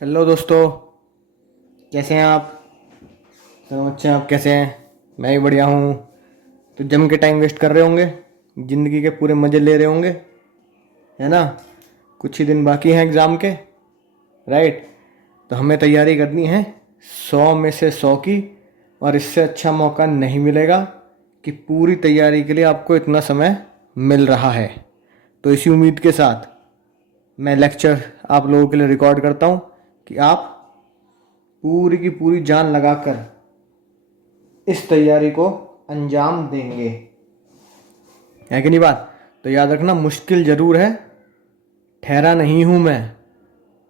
Hello दोस्तों, कैसे हैं आप? सब अच्छे हैं। आप कैसे हैं? मैं भी बढ़िया हूँ। तो जम के टाइम वेस्ट कर रहे होंगे, ज़िंदगी के पूरे मज़े ले रहे होंगे, है ना? कुछ ही दिन बाकी हैं एग्ज़ाम के, राइट? तो हमें तैयारी करनी है 100 में से 100 की। और इससे अच्छा मौका नहीं मिलेगा कि पूरी तैयारी के लिए आपको इतना समय मिल रहा है। तो इसी उम्मीद के साथ मैं लेक्चर आप लोगों के लिए रिकॉर्ड करता हूँ कि आप पूरी की पूरी जान लगाकर इस तैयारी को अंजाम देंगे। है कि नहीं बात? तो याद रखना, मुश्किल ज़रूर है, ठहरा नहीं हूँ मैं।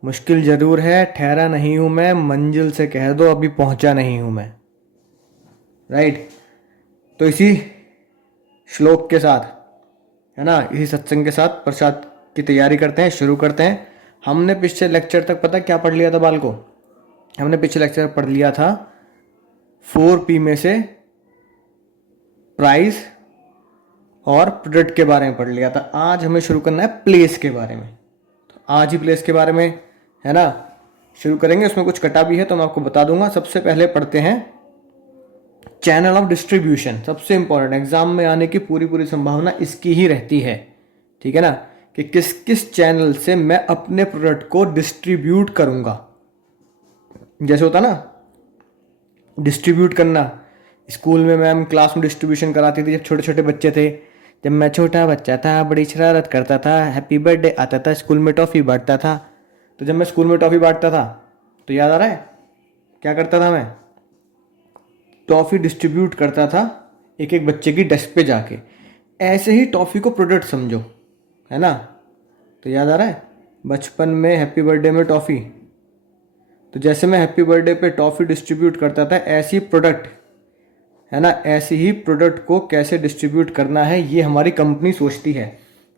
मुश्किल ज़रूर है, ठहरा नहीं हूँ मैं। मंजिल से कह दो अभी पहुँचा नहीं हूँ मैं। राइट? तो इसी श्लोक के साथ, है ना, इसी सत्संग के साथ प्रसाद की तैयारी करते हैं, शुरू करते हैं। हमने पिछले लेक्चर तक पता क्या पढ़ लिया था बाल को? हमने पिछले लेक्चर पढ़ लिया था 4P में से प्राइस और प्रोडक्ट के बारे में पढ़ लिया था। आज हमें शुरू करना है प्लेस के बारे में। तो आज ही प्लेस के बारे में, है ना, शुरू करेंगे। उसमें कुछ कटा भी है तो मैं आपको बता दूंगा। सबसे पहले पढ़ते हैं चैनल ऑफ डिस्ट्रीब्यूशन। सबसे इंपॉर्टेंट, एग्जाम में आने की पूरी पूरी संभावना इसकी ही रहती है, ठीक है ना, कि किस किस चैनल से मैं अपने प्रोडक्ट को डिस्ट्रीब्यूट करूंगा। जैसे होता ना डिस्ट्रीब्यूट करना, स्कूल में मैम क्लास में डिस्ट्रीब्यूशन कराती थी जब छोटे छोटे बच्चे थे। जब मैं छोटा बच्चा था, बड़ी शरारत करता था, हैप्पी बर्थडे आता था, स्कूल में टॉफ़ी बांटता था। तो जब मैं स्कूल में टॉफ़ी बांटता था तो याद आ रहा है क्या करता था? मैं टॉफ़ी डिस्ट्रीब्यूट करता था एक एक बच्चे की डेस्क पे जाके। ऐसे ही टॉफ़ी को प्रोडक्ट समझो, है ना? तो याद आ रहा है बचपन में हैप्पी बर्थडे में टॉफ़ी, तो जैसे मैं हैप्पी बर्थडे पे टॉफ़ी डिस्ट्रीब्यूट करता था, ऐसी प्रोडक्ट, है ना, ऐसे ही प्रोडक्ट को कैसे डिस्ट्रीब्यूट करना है ये हमारी कंपनी सोचती है।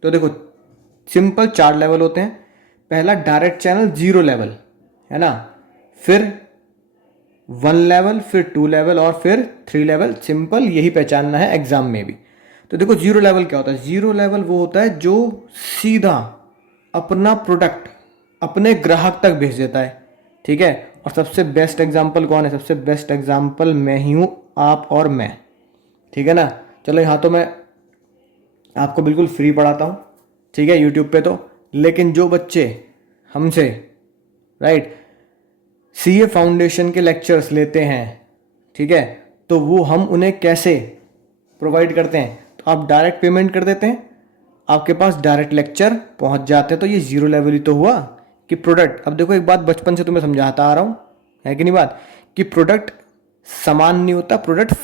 तो देखो, सिंपल 4 लेवल होते हैं। पहला डायरेक्ट चैनल 0 लेवल, है ना, फिर 1 लेवल, फिर 2 लेवल और फिर 3 लेवल। सिंपल, यही पहचानना है एग्जाम में भी। तो देखो 0 लेवल क्या होता है? 0 लेवल वो होता है जो सीधा अपना प्रोडक्ट अपने ग्राहक तक भेज देता है, ठीक है। और सबसे बेस्ट एग्जाम्पल कौन है? सबसे बेस्ट एग्जाम्पल मैं ही हूँ, आप और मैं, ठीक है ना। चलो यहाँ तो मैं आपको बिल्कुल फ्री पढ़ाता हूँ, ठीक है, यूट्यूब पे तो। लेकिन जो बच्चे हमसे, राइट, सीए फाउंडेशन के लेक्चर्स लेते हैं, ठीक है, तो वो हम उन्हें कैसे प्रोवाइड करते हैं? तो आप डायरेक्ट पेमेंट कर देते हैं, आपके पास डायरेक्ट लेक्चर पहुंच जाते हैं। तो ये 0 लेवल ही तो हुआ कि प्रोडक्ट। अब देखो, एक बात बचपन से तुम्हें समझाता आ रहा हूँ, है कि नहीं बात, कि प्रोडक्ट समान नहीं होता। प्रोडक्ट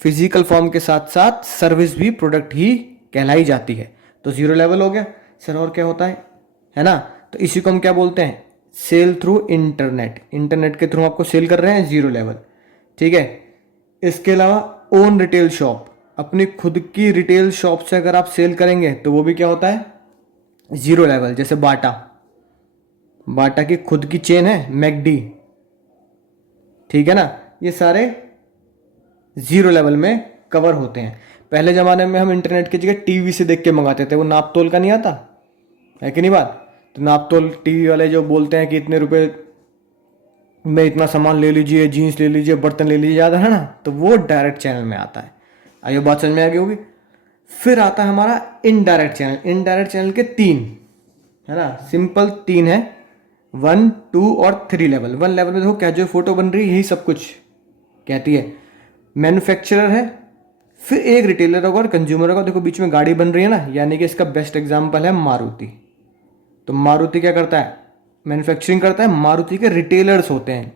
फिजिकल फॉर्म के साथ साथ सर्विस भी प्रोडक्ट ही कहलाई जाती है। तो 0 लेवल हो गया। सर और क्या होता है ना? तो इसी को हम क्या बोलते हैं? Sell through internet. इंटरनेट के थ्रू आपको सेल कर रहे हैं, 0 लेवल, ठीक है। इसके अलावा ओन रिटेल शॉप, अपनी खुद की रिटेल शॉप से अगर आप सेल करेंगे तो वो भी क्या होता है? 0 लेवल। जैसे बाटा, बाटा की खुद की चेन है मैकडी, ठीक है ना। ये सारे 0 लेवल में कवर होते हैं। पहले ज़माने में हम इंटरनेट की जगह टीवी से देख के मंगाते थे, वो नाप तोल का नहीं आता, है कि नहीं बात? तो नाप तोल टीवी वाले जो बोलते हैं कि इतने रुपए में इतना सामान ले लीजिए, जीन्स ले लीजिए, बर्तन ले लीजिए, याद है ना, तो वो डायरेक्ट चैनल में आता है। आइए बात समझ में आ गई होगी। फिर आता है हमारा इनडायरेक्ट चैनल। इनडायरेक्ट चैनल के 3, है ना, सिंपल 3 है, 1, 2 और 3 लेवल। 1 लेवल में देखो क्या जो फोटो बन रही है यही सब कुछ कहती है। मैन्युफैक्चरर है, फिर एक रिटेलर होगा और कंज्यूमर होगा। देखो बीच में गाड़ी बन रही है ना, यानी कि इसका बेस्ट एग्जाम्पल है मारुति। तो मारुति क्या करता है? मैन्युफैक्चरिंग करता है। मारुति के रिटेलर्स होते हैं,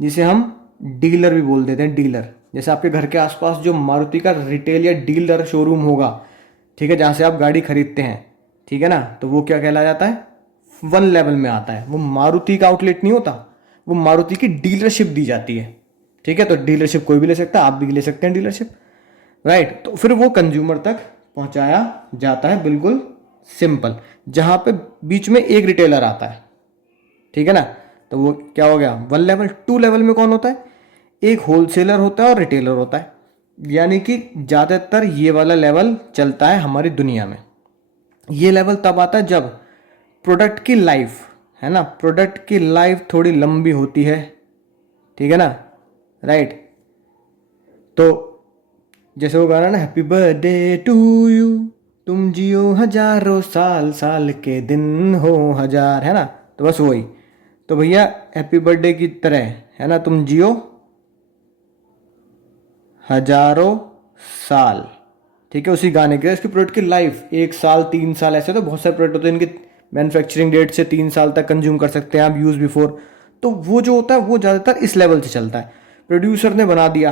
जिसे हम डीलर भी बोल देते हैं, डीलर। जैसे आपके घर के आसपास जो मारुति का रिटेल या डीलर शोरूम होगा, ठीक है, जहाँ से आप गाड़ी खरीदते हैं, ठीक है ना, तो वो क्या कहला जाता है? 1 लेवल में आता है। वो मारुति का आउटलेट नहीं होता, वो मारुति की डीलरशिप दी जाती है, ठीक है। तो डीलरशिप कोई भी ले सकता है, आप भी ले सकते हैं डीलरशिप, राइट। तो फिर वो कंज्यूमर तक पहुंचाया जाता है, बिल्कुल सिंपल, जहां पे बीच में एक रिटेलर आता है, ठीक है ना। तो वो क्या हो गया? 1 लेवल। 2 लेवल में कौन होता है? एक होलसेलर होता है और रिटेलर होता है। यानी कि ज़्यादातर ये वाला लेवल चलता है हमारी दुनिया में। ये लेवल तब आता है जब प्रोडक्ट की लाइफ, है ना, प्रोडक्ट की लाइफ थोड़ी लंबी होती है, ठीक है ना, राइट। तो जैसे वो गाना ना, हैप्पी बर्थडे टू यू, तुम जियो हजारों साल, साल के दिन हो हजार, है ना। तो बस वही, तो भैया हैप्पी बर्थडे की तरह, है ना, तुम जियो हजारों साल, ठीक है, उसी गाने के। इसके प्रोडक्ट की लाइफ 1 साल, 3 साल, ऐसे तो बहुत सारे प्रोडक्ट होते हैं इनकी मैन्युफैक्चरिंग डेट से 3 साल तक कंज्यूम कर सकते हैं आप, यूज बिफोर। तो वो जो होता है वो ज़्यादातर इस लेवल से चलता है। प्रोड्यूसर ने बना दिया,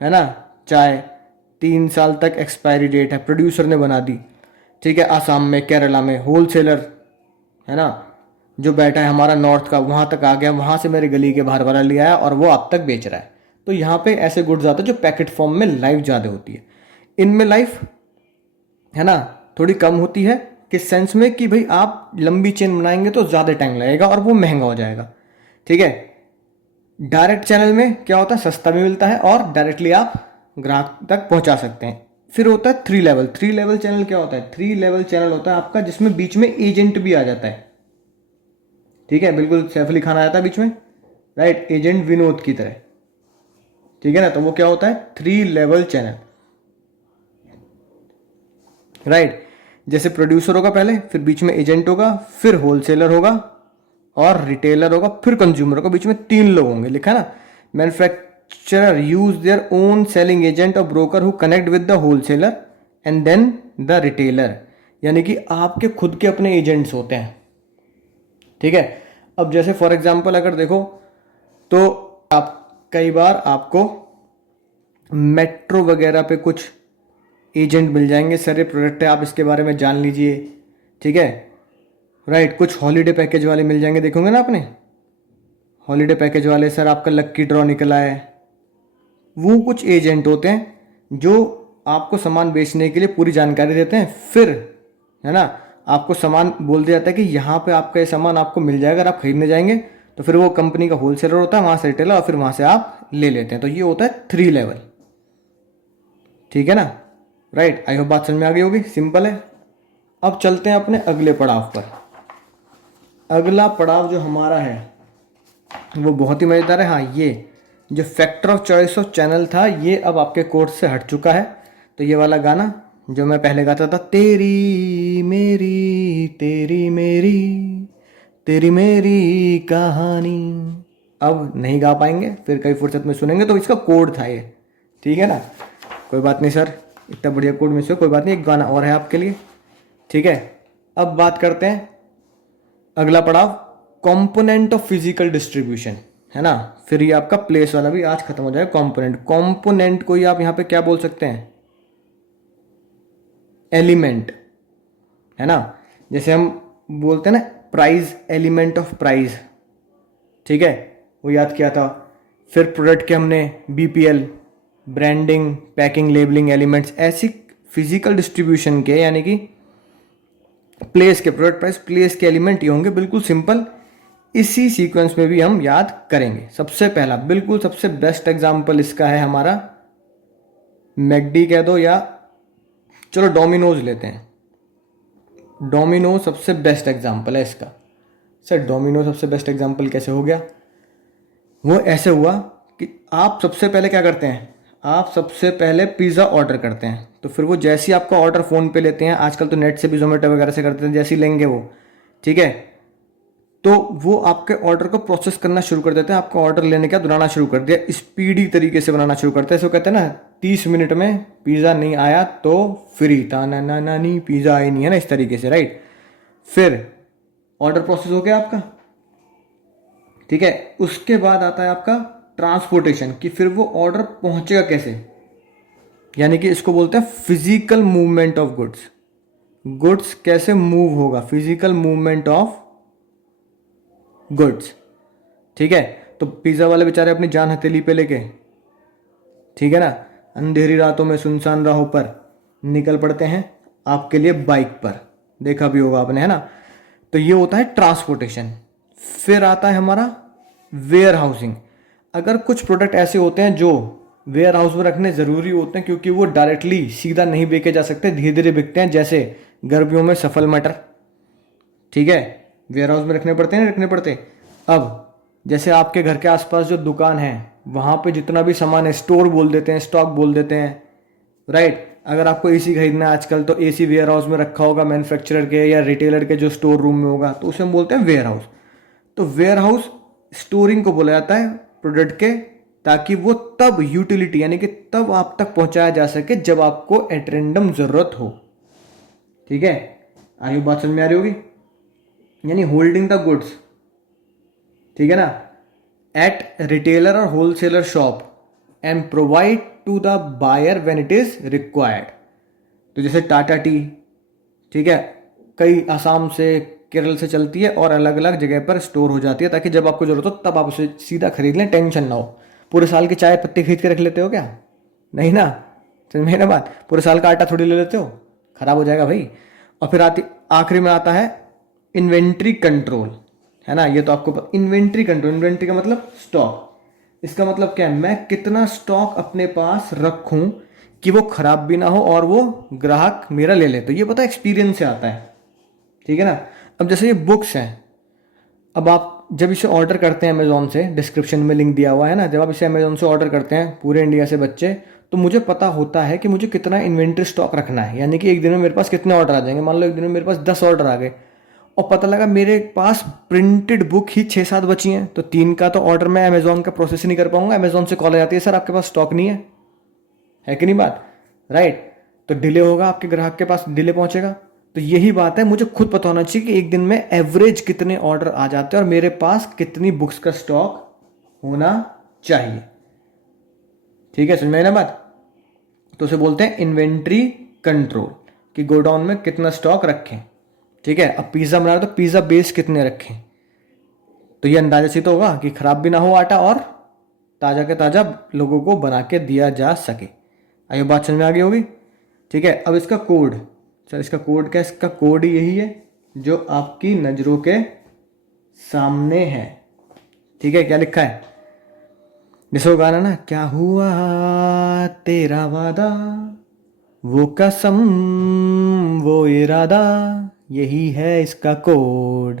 है ना, चाय 3 साल तक एक्सपायरी डेट है, प्रोड्यूसर ने बना दी, ठीक है, आसाम में, केरला में होलसेलर, है ना, जो बैठा है हमारा नॉर्थ का, वहाँ तक आ गया, वहाँ से मेरी गली के बाहर वाला ले आया और वो आप तक बेच रहा है। तो यहाँ पे ऐसे गुड्स आते हैं जो पैकेट फॉर्म में लाइफ ज़्यादा होती है। इनमें लाइफ, है ना, थोड़ी कम होती है, किस सेंस में कि भाई आप लंबी चेन बनाएंगे तो ज़्यादा टाइम लगेगा और वो महंगा हो जाएगा, ठीक है। डायरेक्ट चैनल में क्या होता है, सस्ता भी मिलता है और डायरेक्टली आप ग्राहक तक पहुंचा सकते हैं। फिर होता है 3 लेवल। 3 लेवल चैनल क्या होता है, 3 लेवल चैनल होता है आपका जिसमें बीच में एजेंट भी आ जाता है, ठीक है, बिल्कुल सैफ अली खान आ जाता है बीच में, राइट, एजेंट विनोद की तरह, ठीक है ना। तो वो क्या होता है, 3 लेवल चैनल, राइट। जैसे प्रोड्यूसर होगा पहले, फिर बीच में एजेंट होगा, फिर होलसेलर होगा और रिटेलर होगा, फिर कंज्यूमर होगा, बीच में 3 लोग होंगे, लिखा है ना। Manufacturer use their own selling agent और broker who connect with the wholesaler and then the retailer, यानी कि आपके खुद के अपने एजेंट्स होते हैं, ठीक है। अब जैसे फॉर एग्जांपल अगर देखो तो आप कई बार आपको मेट्रो वगैरह पे कुछ एजेंट मिल जाएंगे, सर ये प्रोडक्ट है आप इसके बारे में जान लीजिए, ठीक है, राइट। कुछ हॉलीडे पैकेज वाले मिल जाएंगे, देखोगे ना आपने, हॉलीडे पैकेज वाले, सर आपका लक्की ड्रॉ निकला है। वो कुछ एजेंट होते हैं जो आपको सामान बेचने के लिए पूरी जानकारी देते हैं, फिर, है ना, आपको सामान बोल दिया जाता है कि यहाँ पे आपका ये सामान आपको मिल जाएगा, अगर आप खरीदने जाएंगे तो फिर वो कंपनी का होलसेलर होता है, वहाँ से रिटेलर, और फिर वहाँ से आप ले लेते हैं। तो ये होता है 3 लेवल, ठीक है ना, राइट। आई होप बात समझ में आ गई होगी, सिंपल है। अब चलते हैं अपने अगले पड़ाव पर। अगला पड़ाव जो हमारा है वो बहुत ही मज़ेदार है। हाँ, ये जो factor of choice of channel था ये अब आपके कोर्स से हट चुका है। तो ये वाला गाना जो मैं पहले गाता था, तेरी मेरी तेरी मेरी तेरी मेरी कहानी, अब नहीं गा पाएंगे, फिर कई फुर्सत में सुनेंगे। तो इसका कोड था ये, ठीक है ना। कोई बात नहीं सर, इतना बढ़िया कोड में से कोई बात नहीं, एक गाना और है आपके लिए, ठीक है। अब बात करते हैं अगला पड़ाव, कंपोनेंट ऑफ फिजिकल डिस्ट्रीब्यूशन, है ना। फिर ये आपका प्लेस वाला भी आज खत्म हो जाएगा। कंपोनेंट को ही आप यहाँ पे क्या बोल सकते हैं, एलिमेंट, है ना। जैसे हम बोलते हैं ना प्राइस, एलिमेंट ऑफ प्राइस, ठीक है, वो याद किया था। फिर प्रोडक्ट के हमने BPL, branding, packing, labelling elements, ऐसी फिजिकल डिस्ट्रीब्यूशन के, यानी कि प्लेस के, प्रोडक्ट प्राइस, प्लेस के एलिमेंट ये होंगे, बिल्कुल सिंपल। इसी सीक्वेंस में भी हम याद करेंगे। सबसे पहला, बिल्कुल सबसे बेस्ट एग्जांपल इसका है हमारा मैकडी कह दो, या चलो डोमिनोज लेते हैं। डोमिनोज सबसे बेस्ट एग्जांपल है इसका। सर डोमिनोज सबसे बेस्ट एग्जांपल कैसे हो गया? वो ऐसे हुआ कि आप सबसे पहले क्या करते हैं, आप सबसे पहले पिज़्ज़ा ऑर्डर करते हैं, तो फिर वो जैसे ही आपका ऑर्डर फ़ोन पे लेते हैं, आजकल तो नेट से भी जोमेटो वगैरह से करते हैं, जैसे ही लेंगे वो, ठीक है, तो वो आपके ऑर्डर को प्रोसेस करना शुरू कर देते हैं। आपका ऑर्डर लेने का बनाना शुरू कर दिया, स्पीडी तरीके से बनाना शुरू करते हैं। इसको कहते हैं ना 30 मिनट में पिज़्ज़ा नहीं आया तो फ्री, ताना ना नानी पिज़्ज़ा आई नहीं, है ना, इस तरीके से, राइट। फिर ऑर्डर प्रोसेस हो गया आपका, ठीक है। उसके बाद आता है आपका ट्रांसपोर्टेशन, कि फिर वो ऑर्डर पहुंचेगा कैसे, यानी कि इसको बोलते हैं physical movement of goods. Goods कैसे मूव होगा, फिजिकल मूवमेंट ऑफ गुड्स, ठीक है। तो पिज़्ज़ा वाले बेचारे अपनी जान हथेली पे लेके, ठीक है ना, अंधेरी रातों में सुनसान राहों पर निकल पड़ते हैं आपके लिए बाइक पर, देखा भी होगा आपने, है ना। तो ये होता है ट्रांसपोर्टेशन। फिर आता है हमारा वेयर हाउसिंग। अगर कुछ प्रोडक्ट ऐसे होते हैं जो वेयर हाउस में रखने ज़रूरी होते हैं क्योंकि वो डायरेक्टली सीधा नहीं बेचे जा सकते, धीरे धीरे बिकते हैं, जैसे गर्मियों में सफल मटर, ठीक है, वेयर हाउस में रखने पड़ते हैं, नहीं रखने पड़ते। अब जैसे आपके घर के आसपास जो दुकान है वहाँ पे जितना भी सामान है स्टोर बोल देते हैं, स्टॉक बोल देते हैं, राइट। अगर आपको एसी खरीदना है आजकल तो एसी वेयर हाउस में रखा होगा मैन्युफैक्चरर के या रिटेलर के जो स्टोर रूम में होगा, तो उसे हम बोलते हैं वेयर हाउस। तो वेयर हाउस स्टोरिंग को बोला जाता है प्रोडक्ट के, ताकि वो तब यूटिलिटी यानी कि तब आप तक पहुंचाया जा सके जब आपको एट रैंडम जरूरत हो। ठीक है, आयु बात समझ में आ रही होगी, यानी होल्डिंग द गुड्स, ठीक है ना, एट रिटेलर और wholesaler shop and provide to the buyer when it is required. तो जैसे टाटा टी, ठीक है, कई आसाम से केरल से चलती है और अलग अलग जगह पर स्टोर हो जाती है, ताकि जब आपको जरूरत हो तब आप उसे सीधा खरीद लें, टेंशन ना हो। पूरे साल की चाय पत्ती खरीद के रख लेते हो क्या? नहीं ना, समझ में ना बात। पूरे साल का आटा थोड़ी ले लेते हो, खराब हो जाएगा भाई। और फिर आखिरी में आता है इन्वेंट्री कंट्रोल, है ना। ये तो आपको इन्वेंट्री कंट्रोल, इन्वेंट्री का मतलब स्टॉक। इसका मतलब क्या है, मैं कितना स्टॉक अपने पास रखूं कि वो खराब भी ना हो और वो ग्राहक मेरा ले ले। तो ये पता एक्सपीरियंस से आता है, ठीक है ना। अब जैसे ये बुक्स हैं, अब आप जब इसे ऑर्डर करते हैं अमेजोन से, डिस्क्रिप्शन में लिंक दिया हुआ है ना, जब आप इसे अमेजोन से ऑर्डर करते हैं पूरे इंडिया से बच्चे, तो मुझे पता होता है कि मुझे कितना इन्वेंट्री स्टॉक रखना है, यानी कि एक दिन में मेरे पास कितने ऑर्डर आ जाएंगे। मान लो एक दिन में मेरे पास 10 ऑर्डर आ गए और पता लगा मेरे पास प्रिंटेड बुक ही 6-7 बची हैं, तो 3 का तो ऑर्डर मैं अमेजोन का प्रोसेस ही नहीं कर पाऊंगा। अमेजोन से कॉल आ जाती है, सर आपके पास स्टॉक नहीं है कि नहीं बात, राइट। तो डिले होगा, आपके ग्राहक के पास डिले पहुंचेगा। तो यही बात है, मुझे खुद पता होना चाहिए कि एक दिन में एवरेज कितने ऑर्डर आ जाते हैं और मेरे पास कितनी बुक्स का स्टॉक होना चाहिए। ठीक है, समझ में ना बात। तो उसे बोलते हैं इन्वेंट्री कंट्रोल, कि गोडाउन में कितना स्टॉक रखें। ठीक है, अब पिज्ज़ा बना रहे तो पिज़्ज़ा बेस कितने रखें, तो ये अंदाजा से तो होगा कि खराब भी ना हो आटा और ताज़ा के ताज़ा लोगों को बना के दिया जा सके। आइए बात समझ में आ गई होगी। ठीक है, अब इसका कोड, चल इसका कोड क्या है, इसका कोड यही है जो आपकी नज़रों के सामने है। ठीक है, क्या लिखा है, जैसे वो गाना ना, क्या हुआ तेरा वादा, वो कसम वो इरादा, यही है इसका कोड।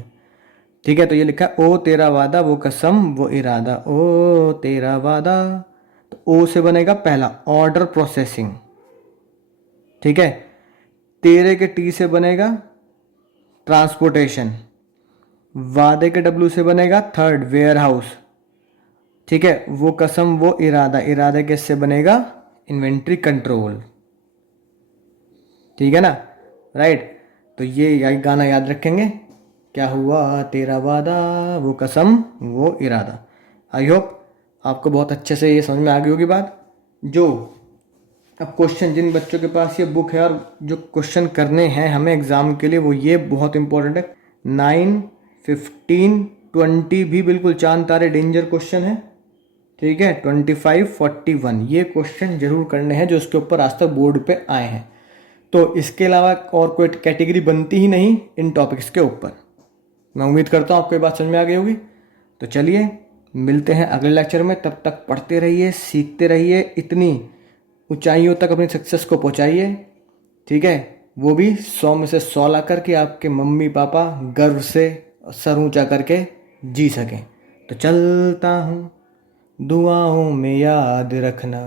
ठीक है, तो ये लिखा है ओ तेरा वादा वो कसम वो इरादा, ओ तेरा वादा। तो ओ से बनेगा पहला ऑर्डर प्रोसेसिंग, ठीक है। तेरे के टी से बनेगा ट्रांसपोर्टेशन, वादे के डब्ल्यू से बनेगा थर्ड वेयर हाउस, ठीक है। वो कसम वो इरादा, इरादे के से बनेगा इन्वेंट्री कंट्रोल, ठीक है ना, राइट। तो ये गाना याद रखेंगे, क्या हुआ तेरा वादा वो कसम वो इरादा। आई होप आपको बहुत अच्छे से ये समझ में आ गई होगी बात। जो अब क्वेश्चन, जिन बच्चों के पास ये बुक है और जो क्वेश्चन करने हैं हमें एग्जाम के लिए, वो ये बहुत इंपॉर्टेंट है। 9, 15, 20 भी बिल्कुल चांद तारे डेंजर क्वेश्चन है, ठीक है। 25, 41 ये क्वेश्चन जरूर करने हैं जो इसके ऊपर आज तक बोर्ड पे आए हैं। तो इसके अलावा और कोई कैटेगरी बनती ही नहीं इन टॉपिक्स के ऊपर। मैं उम्मीद करता हूँ आपको ये बात समझ में आ गई होगी। तो चलिए मिलते हैं अगले लेक्चर में, तब तक पढ़ते रहिए, सीखते रहिए, इतनी ऊंचाइयों तक अपनी सक्सेस को पहुंचाइए, ठीक है। वो भी 100 में से 100 ला करके आपके मम्मी पापा गर्व से सर ऊंचा करके जी सकें। तो चलता हूँ, दुआओं में याद रखना।